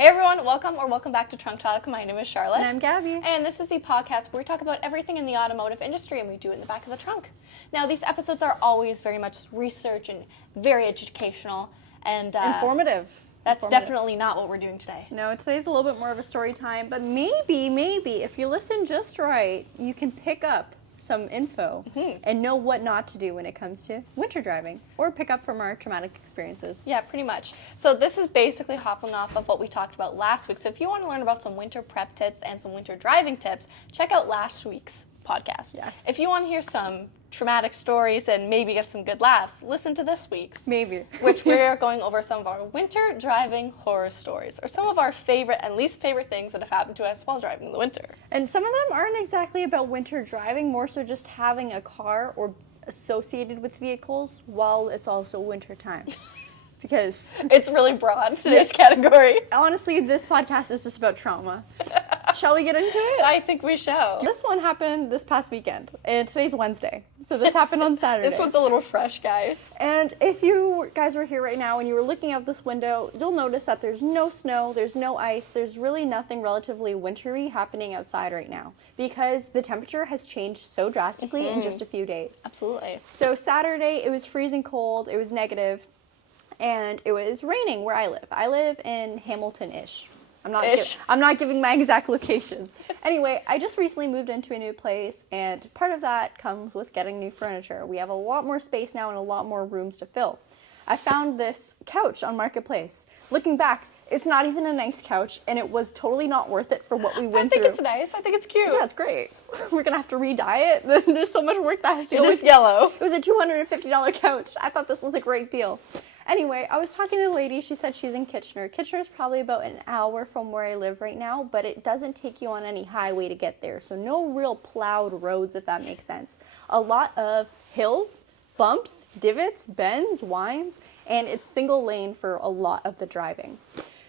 Hey everyone, welcome back to Trunk Talk. My name is Charlotte. And I'm Gabi. And this is the podcast where we talk about everything in the automotive industry, and we do it in the back of the trunk. Now, these episodes are always very much research and very educational and informative. That's definitely not what we're doing today. No, today's a little bit more of a story time, but maybe if you listen just right, you can pick up some info and know what not to do when it comes to winter driving, or pick up from our traumatic experiences. Yeah, pretty much. So this is basically hopping off of what we talked about last week. So if you want to learn about some winter prep tips and some winter driving tips, check out last week's podcast. Yes. If you want to hear some traumatic stories and maybe get some good laughs, listen to this week's. Maybe. Which we're going over some of our winter driving horror stories, or some of our favorite and least favorite things that have happened to us while driving in the winter. And some of them aren't exactly about winter driving, more so just having a car or associated with vehicles while it's also winter time. Because it's really broad, today's category. Honestly, this podcast is just about trauma. Shall we get into it? I think we shall. This one happened this past weekend, and today's Wednesday, so this happened on Saturday. This one's a little fresh, guys. And if you guys were here right now and you were looking out this window, you'll notice that there's no snow, there's no ice, there's really nothing relatively wintry happening outside right now, because the temperature has changed so drastically in just a few days. Absolutely. So Saturday, it was freezing cold, it was negative, and it was raining where I live. I live in Hamilton-ish. I'm not giving my exact locations. Anyway, I just recently moved into a new place, and part of that comes with getting new furniture. We have a lot more space now and a lot more rooms to fill. I found this couch on Marketplace. Looking back, it's not even a nice couch, and it was totally not worth it for what we went through. I think it's nice. I think it's cute. Yeah, it's great. We're going to have to re-dye it. There's so much work that has to go. It is yellow. It was a $250 couch. I thought this was a great deal. Anyway, I was talking to a lady. She said she's in Kitchener. Kitchener is probably about an hour from where I live right now, but it doesn't take you on any highway to get there. So no real plowed roads, if that makes sense. A lot of hills, bumps, divots, bends, winds, and it's single lane for a lot of the driving.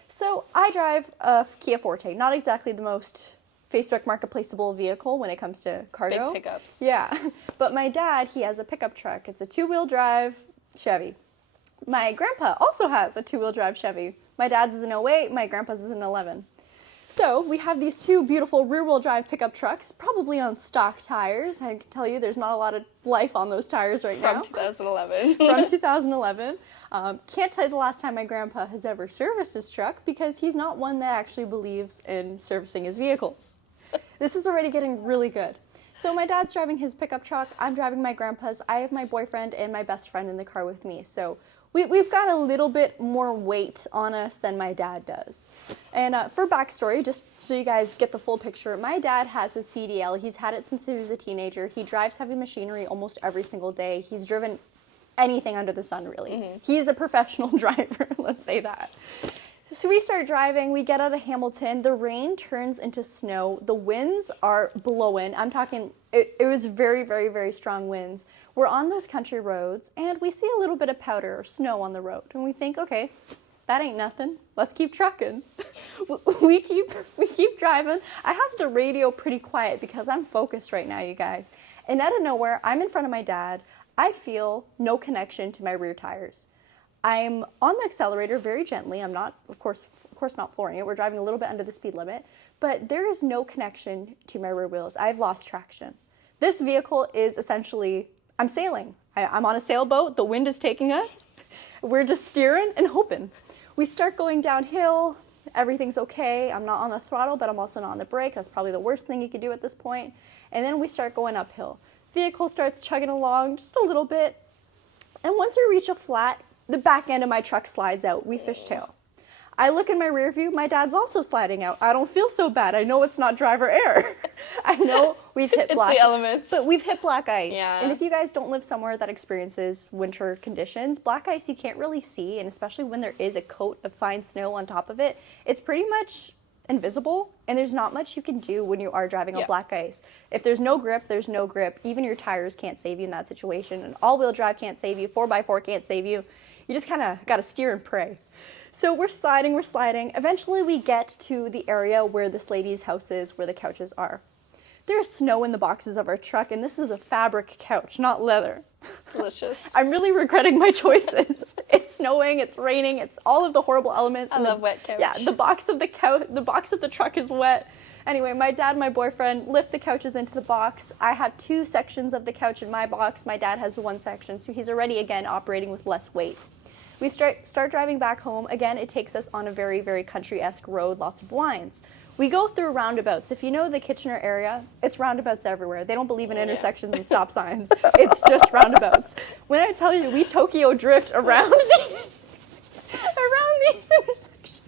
So I drive a Kia Forte, not exactly the most Facebook Marketplaceable vehicle when it comes to cargo. Big pickups. Yeah, but my dad, he has a pickup truck. It's a two-wheel drive Chevy. My grandpa also has a two-wheel drive Chevy. My dad's is an 08, my grandpa's is an 11. So we have these two beautiful rear-wheel drive pickup trucks, probably on stock tires. I can tell you there's not a lot of life on those tires right now. From 2011. From 2011. Can't tell you the last time my grandpa has ever serviced his truck, because he's not one that actually believes in servicing his vehicles. This is already getting really good. So my dad's driving his pickup truck, I'm driving my grandpa's, I have my boyfriend and my best friend in the car with me. So we've got a little bit more weight on us than my dad does. And for backstory, just so you guys get the full picture, my dad has a CDL. He's had it since he was a teenager. He drives heavy machinery almost every single day. He's driven anything under the sun, really. He's a professional driver, let's say that. So we start driving, we get out of Hamilton, the rain turns into snow, the winds are blowing. I'm talking, it was very, very, very strong winds. We're on those country roads, and we see a little bit of powder or snow on the road, and we think, okay, that ain't nothing. Let's keep trucking. we keep driving. I have the radio pretty quiet because I'm focused right now, you guys. And out of nowhere, I'm in front of my dad. I feel no connection to my rear tires. I'm on the accelerator very gently. I'm not, of course not flooring it. We're driving a little bit under the speed limit, but there is no connection to my rear wheels. I've lost traction. This vehicle is essentially, I'm sailing. I'm on a sailboat. The wind is taking us. We're just steering and hoping. We start going downhill. Everything's okay. I'm not on the throttle, but I'm also not on the brake. That's probably the worst thing you could do at this point. And then we start going uphill. Vehicle starts chugging along just a little bit. And once we reach a flat, the back end of my truck slides out. We fishtail. I look in my rear view. My dad's also sliding out. I don't feel so bad. I know it's not driver error. I know we've hit black. It's the elements. But we've hit black ice. Yeah. And if you guys don't live somewhere that experiences winter conditions, black ice you can't really see, and especially when there is a coat of fine snow on top of it, it's pretty much invisible, and there's not much you can do when you are driving on black ice. If there's no grip, there's no grip. Even your tires can't save you in that situation. And all-wheel drive can't save you. 4x4 can't save you. You just kind of got to steer and pray. So we're sliding. Eventually we get to the area where this lady's house is, where the couches are. There's snow in the boxes of our truck, and this is a fabric couch, not leather. Delicious. I'm really regretting my choices. It's snowing, it's raining, it's all of the horrible elements. I love wet couch. Yeah, the box of the truck is wet. Anyway, my dad and my boyfriend lift the couches into the box. I have 2 sections of the couch in my box. My dad has 1 section, so he's already, again, operating with less weight. We start driving back home. Again, it takes us on a very, very country-esque road, lots of winds. We go through roundabouts. If you know the Kitchener area, it's roundabouts everywhere. They don't believe in intersections and stop signs. It's just roundabouts. When I tell you, we Tokyo drift around these intersections,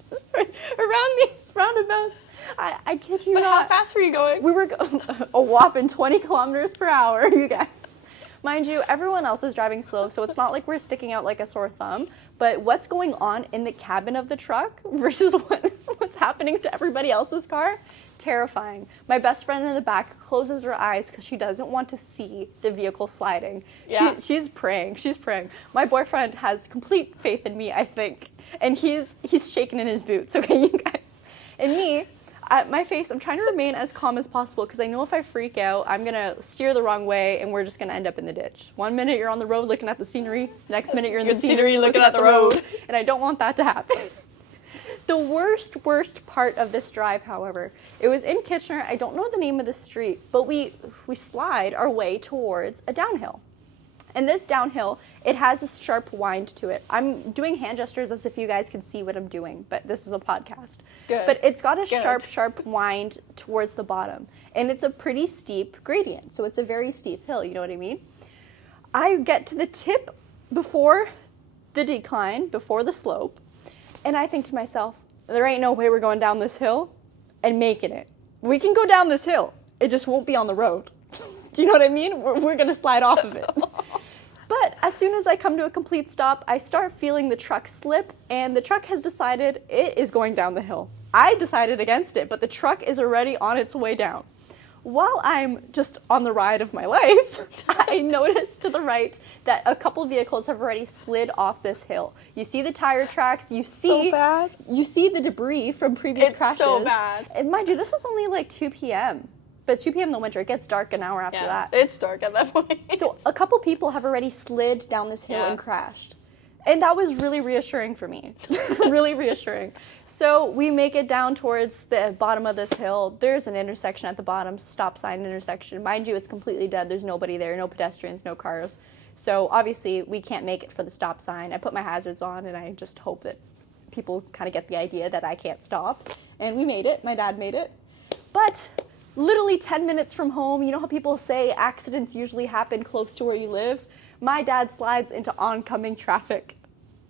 around these roundabouts. I kid you But not. how fast were you going? We were a whopping 20 kilometers per hour, you guys. Mind you, everyone else is driving slow, so it's not like we're sticking out like a sore thumb. But what's going on in the cabin of the truck versus what's happening to everybody else's car? Terrifying. My best friend in the back closes her eyes because she doesn't want to see the vehicle sliding. Yeah. She's praying. My boyfriend has complete faith in me, I think. And he's shaking in his boots, okay, you guys? And me, my face, I'm trying to remain as calm as possible because I know if I freak out, I'm going to steer the wrong way and we're just going to end up in the ditch. 1 minute you're on the road looking at the scenery, next minute you're in the scenery looking at the road. And I don't want that to happen. The worst part of this drive, however, it was in Kitchener. I don't know the name of the street, but we slide our way towards a downhill. And this downhill, it has a sharp wind to it. I'm doing hand gestures as if you guys can see what I'm doing, but this is a podcast. Good. But it's got a sharp wind towards the bottom. And it's a pretty steep gradient, so it's a very steep hill, you know what I mean? I get to the tip before the decline, before the slope, and I think to myself, there ain't no way we're going down this hill and making it. We can go down this hill, it just won't be on the road. Do you know what I mean? We're going to slide off of it. But as soon as I come to a complete stop, I start feeling the truck slip, and the truck has decided it is going down the hill. I decided against it, but the truck is already on its way down. While I'm just on the ride of my life, I notice to the right that a couple vehicles have already slid off this hill. You see the tire tracks, you see the debris from previous crashes. It's so bad. And mind you, this is only like 2 p.m. But 2 p.m. in the winter, it gets dark an hour after that. It's dark at that point. So a couple people have already slid down this hill and crashed. And that was really reassuring for me. Really reassuring. So we make it down towards the bottom of this hill. There's an intersection at the bottom, stop sign intersection. Mind you, it's completely dead. There's nobody there, no pedestrians, no cars. So obviously we can't make it for the stop sign. I put my hazards on and I just hope that people kind of get the idea that I can't stop. And we made it. My dad made it. But literally 10 minutes from home, you know how people say accidents usually happen close to where you live? My dad slides into oncoming traffic.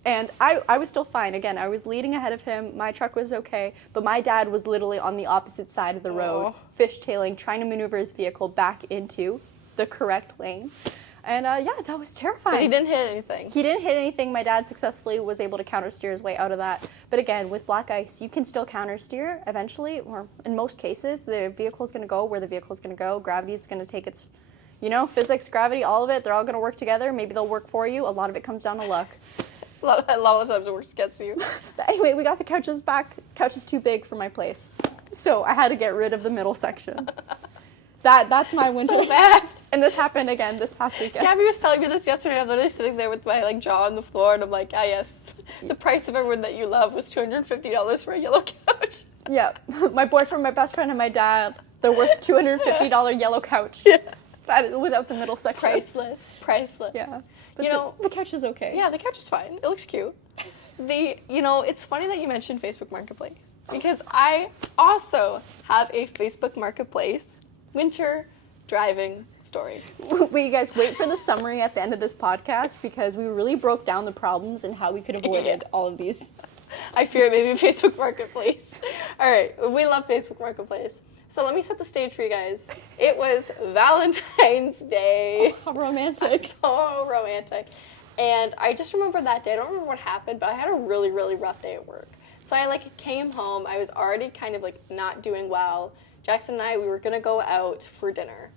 And I was still fine. Again, I was leading ahead of him. My truck was okay. But my dad was literally on the opposite side of the road, fishtailing, trying to maneuver his vehicle back into the correct lane. And that was terrifying. But he didn't hit anything. He didn't hit anything. My dad successfully was able to countersteer his way out of that. But again, with black ice, you can still countersteer eventually, or in most cases, the vehicle is going to go where the vehicle is going to go. Gravity is going to take its, physics, gravity, all of it. They're all going to work together. Maybe they'll work for you. A lot of it comes down to luck. A lot of times it works against you. But anyway, we got the couches back. Couch is too big for my place. So I had to get rid of the middle section. That's my winter. So bad. And this happened again this past weekend. Gabby was telling me this yesterday. I'm literally sitting there with my jaw on the floor, and I'm like, yes, the price of everyone that you love was $250 for a yellow couch. Yeah, my boyfriend, my best friend, and my dad, they're worth $250 yellow couch. Yeah. Without the middle section. Priceless. Yeah. But the couch is okay. Yeah, the couch is fine. It looks cute. It's funny that you mentioned Facebook Marketplace, because I also have a Facebook Marketplace winter driving story. Wait, you guys, wait for the summary at the end of this podcast, because we really broke down the problems and how we could have avoided all of these. I fear it may be Facebook Marketplace. All right, we love Facebook Marketplace. So let me set the stage for you guys. It was Valentine's Day. Oh, how romantic. So romantic. And I just remember that day. I don't remember what happened, but I had a really, really rough day at work. So I came home. I was already kind of not doing well. Jackson and I, we were going to go out for dinner.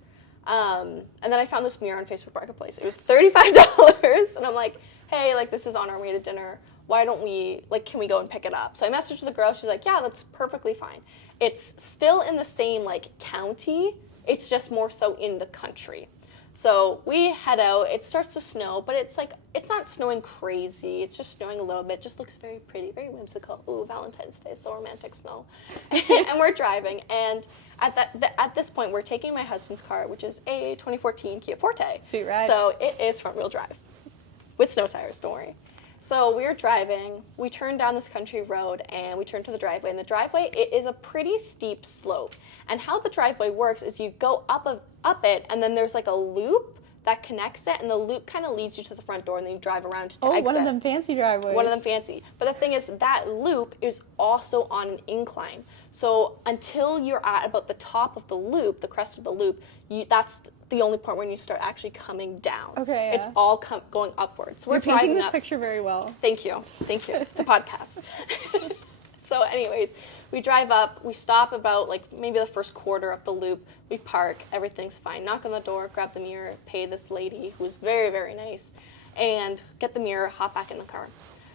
And then I found this mirror on Facebook Marketplace. It was $35. And I'm like, hey, this is on our way to dinner. Why don't we, can we go and pick it up? So I messaged the girl. She's like, yeah, that's perfectly fine. It's still in the same, county. It's just more so in the country. So we head out. It starts to snow, but it's not snowing crazy. It's just snowing a little bit. It just looks very pretty, very whimsical. Ooh, Valentine's Day, so romantic snow. And we're driving, and at this point, we're taking my husband's car, which is a 2014 Kia Forte. Sweet ride. So it is front-wheel drive with snow tires, don't worry. So we were driving, we turned down this country road, and we turned to the driveway. And the driveway, it is a pretty steep slope. And how the driveway works is you go up it, and then there's like a loop that connects it, and the loop kind of leads you to the front door, and then you drive around to exit. One of them fancy driveways. One of them fancy. But the thing is, that loop is also on an incline. So until you're at about the top of the loop, the crest of the loop, that's the only part when you start actually coming down. Okay, yeah. It's all going upwards. So You're painting this picture very well. Thank you. It's a podcast. So anyways, we drive up, we stop about like maybe the first quarter of the loop, we park, everything's fine. Knock on the door, grab the mirror, pay this lady who's very, very nice, and get the mirror, hop back in the car.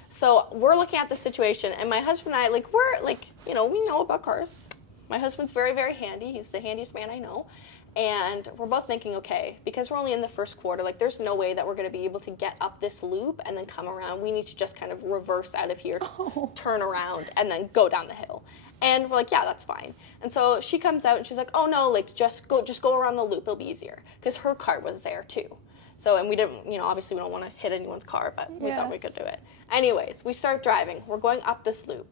So we're looking at the situation, and my husband and I, we know about cars. My husband's very, very handy. He's the handiest man I know. And we're both thinking, okay, because we're only in the first quarter, like there's no way that we're going to be able to get up this loop and then come around. We need to just kind of reverse out of here, turn around, and then go down the hill. And we're like, yeah, that's fine. And so she comes out and she's like, oh no, like just go around the loop, it'll be easier. Because her car was there too. So, and we didn't, obviously we don't want to hit anyone's car, but we thought we could do it. Anyways, we start driving. We're going up this loop.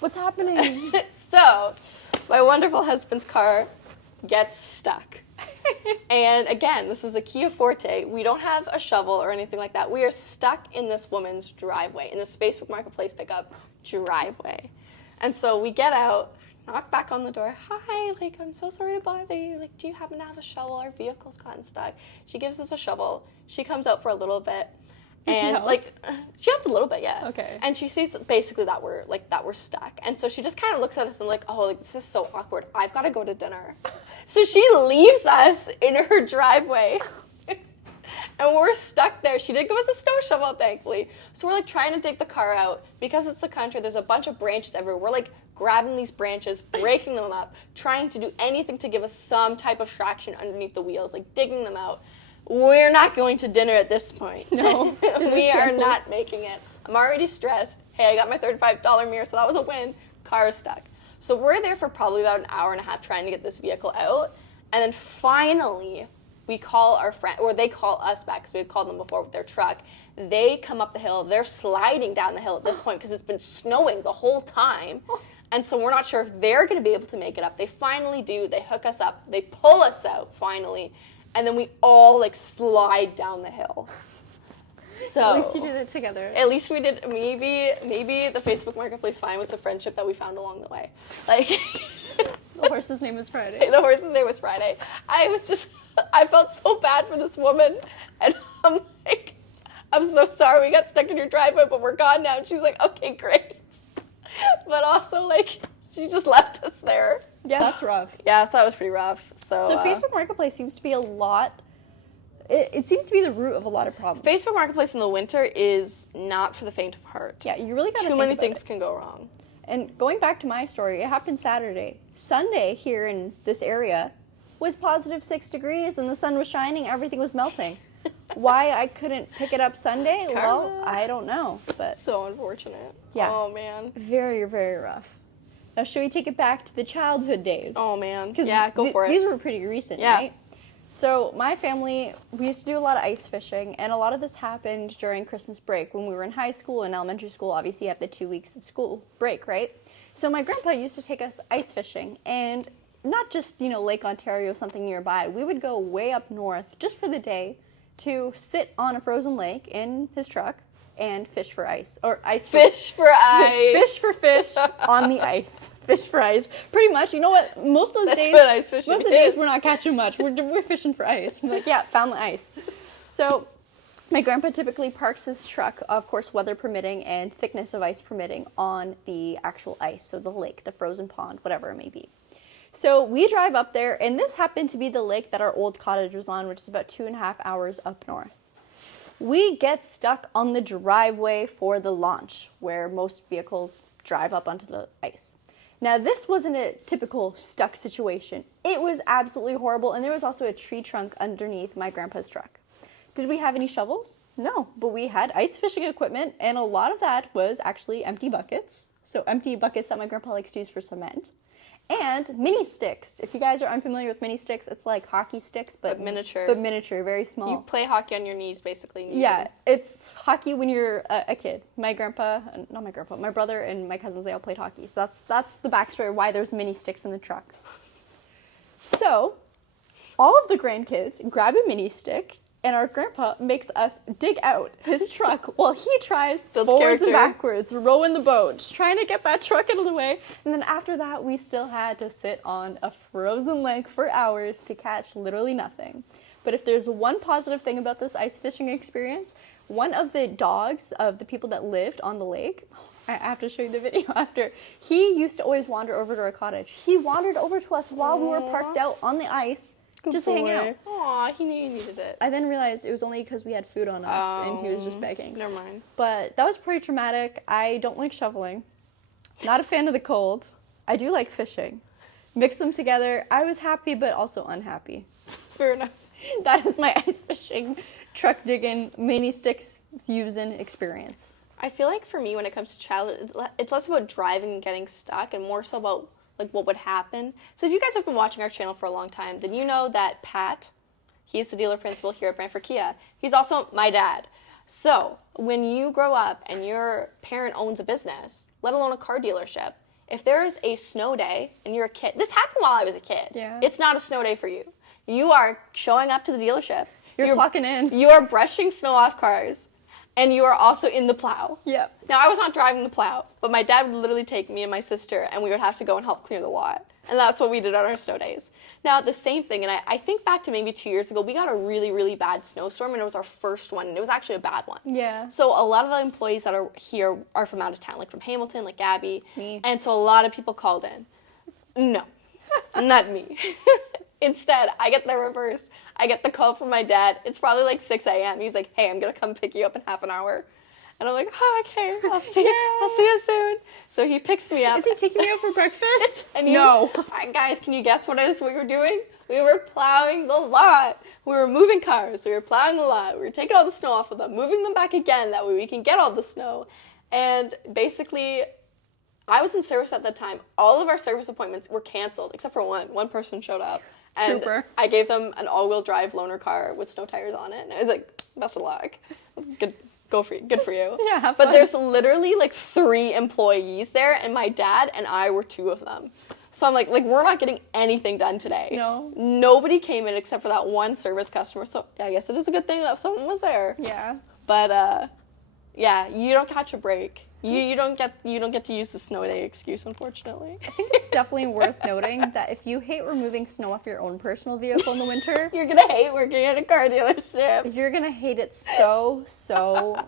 What's happening? So, my wonderful husband's car gets stuck. And again, this is a Kia Forte. We don't have a shovel or anything like that. We are stuck in this woman's driveway, in this Facebook Marketplace pickup driveway. And so we get out, knock back on the door. Hi, I'm so sorry to bother you. Do you happen to have a shovel? Our vehicle's gotten stuck. She gives us a shovel. She comes out for a little bit. And she helped a little bit, yeah. Okay. And she sees basically that we're stuck. And so she just kind of looks at us and this is so awkward. I've got to go to dinner. So she leaves us in her driveway. And we're stuck there. She did give us a snow shovel, thankfully. So we're trying to dig the car out. Because it's the country, there's a bunch of branches everywhere. We're grabbing these branches, breaking them up, trying to do anything to give us some type of traction underneath the wheels, digging them out. We're not going to dinner at this point. No. We are not making it. I'm already stressed. Hey, I got my $35 mirror, so that was a win. Car is stuck. So we're there for probably about an hour and a half trying to get this vehicle out. And then finally, we call our friend, or they call us back because we had called them before with their truck. They come up the hill. They're sliding down the hill at this point because it's been snowing the whole time. And so we're not sure if they're going to be able to make it up. They finally do. They hook us up. They pull us out finally. And then we all slide down the hill. So at least you did it together. At least we did. Maybe the Facebook Marketplace find was a friendship that we found along the way. The horse's name was Friday. The horse's name was Friday. I felt so bad for this woman, and I'm so sorry we got stuck in your driveway, but we're gone now. And she's like, okay, great. But also she just left us there. Yeah, that's rough. Yeah, so that was pretty rough. So Facebook Marketplace seems to be a lot. It seems to be the root of a lot of problems. Facebook Marketplace in the winter is not for the faint of heart. Yeah, you really got to think Too many about things it. can go wrong. And going back to my story, it happened Saturday. Sunday here in this area was positive 6 degrees and the sun was shining. Everything was melting. Why I couldn't pick it up Sunday? Well, I don't know. But so unfortunate. Yeah. Oh, man. Very, very rough. Now, should we take it back to the childhood days? Oh, man. Yeah, go for it. These were pretty recent, right? So my family, we used to do a lot of ice fishing, and a lot of this happened during Christmas break. When we were in high school and elementary school, obviously you have the 2 weeks of school break, right? So my grandpa used to take us ice fishing, and not just, Lake Ontario, something nearby. We would go way up north just for the day to sit on a frozen lake in his truck and fish for ice. Or ice fish for ice. Fish for fish on the ice. Fish for ice. Pretty much. You know what? Most of those That's days, what ice fishing most of the days we're not catching much. We're fishing for ice. I'm like, yeah, found the ice. So my grandpa typically parks his truck, of course, weather permitting and thickness of ice permitting, on the actual ice. So the lake, the frozen pond, whatever it may be. So we drive up there, and this happened to be the lake that our old cottage was on, which is about 2.5 hours up north. We get stuck on the driveway for the launch, where most vehicles drive up onto the ice. Now, this wasn't a typical stuck situation. It was absolutely horrible, and there was also a tree trunk underneath my grandpa's truck. Did we have any shovels? No, but we had ice fishing equipment, and a lot of that was actually empty buckets. So empty buckets that my grandpa likes to use for cement. And mini sticks. If you guys are unfamiliar with mini sticks, it's like hockey sticks, but miniature. But miniature, very small. You play hockey on your knees, basically. Yeah, it's hockey when you're a kid. My brother and my cousins, they all played hockey. So that's the backstory of why there's mini sticks in the truck. So, all of the grandkids grab a mini stick, and our grandpa makes us dig out his truck while he tries forwards and backwards, rowing the boat, just trying to get that truck out of the way. And then after that, we still had to sit on a frozen lake for hours to catch literally nothing. But if there's one positive thing about this ice fishing experience, one of the dogs of the people that lived on the lake, I have to show you the video after, he used to always wander over to our cottage. He wandered over to us while we were parked out on the ice. Just to hang out. Aw, he knew you needed it. I then realized it was only because we had food on us and he was just begging. Never mind. But that was pretty traumatic. I don't like shoveling. Not a fan of the cold. I do like fishing. Mix them together. I was happy but also unhappy. Fair enough. That is my ice fishing, truck digging, mini sticks using experience. I feel like for me, when it comes to childhood, it's less about driving and getting stuck and more so about like what would happen. So if you guys have been watching our channel for a long time, then you know that Pat, he's the dealer principal here at Brantford Kia. He's also my dad. So when you grow up and your parent owns a business, let alone a car dealership, if there's a snow day and you're a kid, this happened while I was a kid. Yeah. It's not a snow day for you. You are showing up to the dealership. You're clocking in. You are brushing snow off cars. And you are also in the plow. Yep. Now, I was not driving the plow, but my dad would literally take me and my sister, and we would have to go and help clear the lot. And that's what we did on our snow days. Now, the same thing, and I think back to maybe 2 years ago, we got a really, really bad snowstorm, and it was our first one, and it was actually a bad one. Yeah. So a lot of the employees that are here are from out of town, like from Hamilton, like Gabi. Me. And so a lot of people called in. No, not me. Instead, I get the reverse. I get the call from my dad. It's probably like 6 a.m. He's like, hey, I'm going to come pick you up in half an hour. And I'm like, oh, okay, I'll see you soon. So he picks me up. Is he taking me out for breakfast? And No. Guys, can you guess what we were doing? We were plowing the lot. We were moving cars. We were plowing the lot. We were taking all the snow off of them, moving them back again. That way we can get all the snow. And basically, I was in service at that time. All of our service appointments were canceled, except for one. One person showed up. And Trooper. I gave them an all-wheel drive loaner car with snow tires on it. And I was like, best of luck. Good for you. Yeah, have But fun. there's literally like 3 employees there, and my dad and I were 2 of them. So I'm like we're not getting anything done today. No. Nobody came in except for that one service customer. So yeah, I guess it is a good thing that someone was there. Yeah. But yeah, you don't catch a break. You don't get to use the snow day excuse, unfortunately. I think it's definitely worth noting that if you hate removing snow off your own personal vehicle in the winter, You're gonna hate working at a car dealership. you're gonna hate it so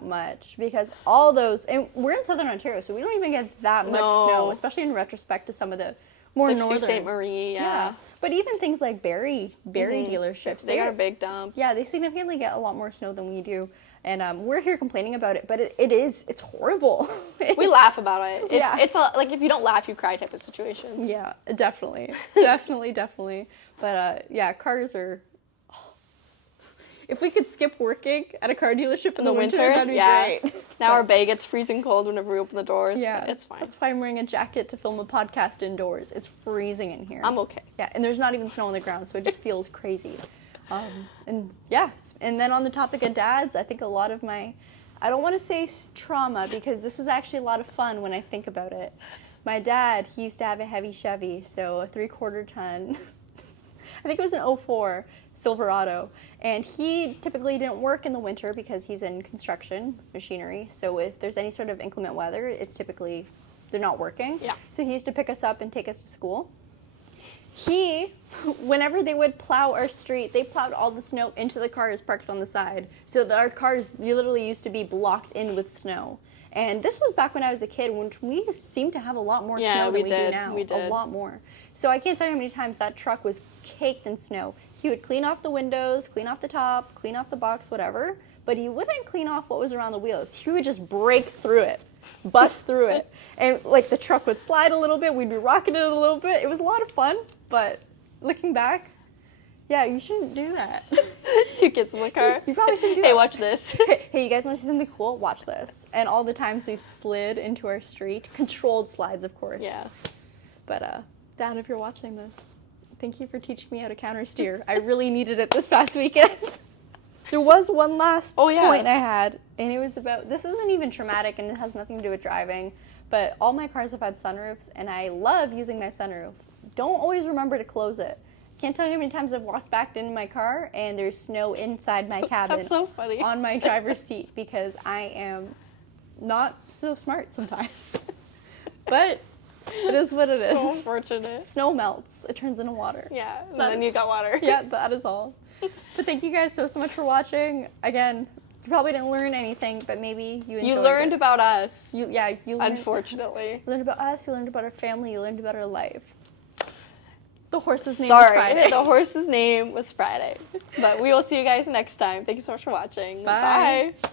much because all those, and we're in Southern Ontario, so we don't even get that much No. snow, especially in retrospect to some of the more Like northern. Sault Ste. Marie, yeah. But even things like berry dealerships, They got a big dump. Yeah, they significantly get a lot more snow than we do. And we're here complaining about it, but it's horrible. We laugh about it. Yeah. It's a, like if you don't laugh, you cry type of situation. Yeah, definitely. definitely. But yeah, cars are... If we could skip working at a car dealership in the winter, that'd be great. Now our bay gets freezing cold whenever we open the doors. Yeah, But it's fine. That's why I'm wearing a jacket to film a podcast indoors. It's freezing in here. I'm okay. Yeah, and there's not even snow on the ground, so it just feels crazy. And yeah, and then on the topic of dads, I think a lot of my, I don't want to say trauma because this was actually a lot of fun when I think about it. My dad, he used to have a heavy Chevy, so a 3/4 ton, I think it was an '04 Silverado, and he typically didn't work in the winter because he's in construction machinery, so if there's any sort of inclement weather, it's typically, they're not working. Yeah. So he used to pick us up and take us to school. Whenever they would plow our street, they plowed all the snow into the cars parked on the side. So that our cars literally used to be blocked in with snow. And this was back when I was a kid, when we seemed to have a lot more snow than we do now. We did. A lot more. So I can't tell you how many times that truck was caked in snow. He would clean off the windows, clean off the top, clean off the box, whatever. But he wouldn't clean off what was around the wheels. He would just break through it. bust through it. And like the truck would slide a little bit, we'd be rocking it a little bit. It was a lot of fun, but looking back, yeah, you shouldn't do that. 2 kids in the car. You probably shouldn't do that. Hey, watch this. Hey, you guys want to see something cool? Watch this. And all the times we've slid into our street, controlled slides, of course. Yeah. But Dad, if you're watching this, thank you for teaching me how to counter steer. I really needed it this past weekend. There was one last point I had, and it was about, this isn't even traumatic and it has nothing to do with driving, but all my cars have had sunroofs, and I love using my sunroof. Don't always remember to close it. Can't tell you how many times I've walked back into my car and there's snow inside my cabin. That's so funny. On my driver's seat, because I am not so smart sometimes. But it is what it is. So unfortunate. Snow melts. It turns into water. Yeah, and then you got water. Yeah, that is all. But thank you guys so much for watching. Again, you probably didn't learn anything, but maybe you enjoyed You learned it. about us. You learned, unfortunately. You learned about us, you learned about our family, you learned about our life. The horse's name was Sorry, Friday. the horse's name was Friday. But we will see you guys next time. Thank you so much for watching. Bye. Bye.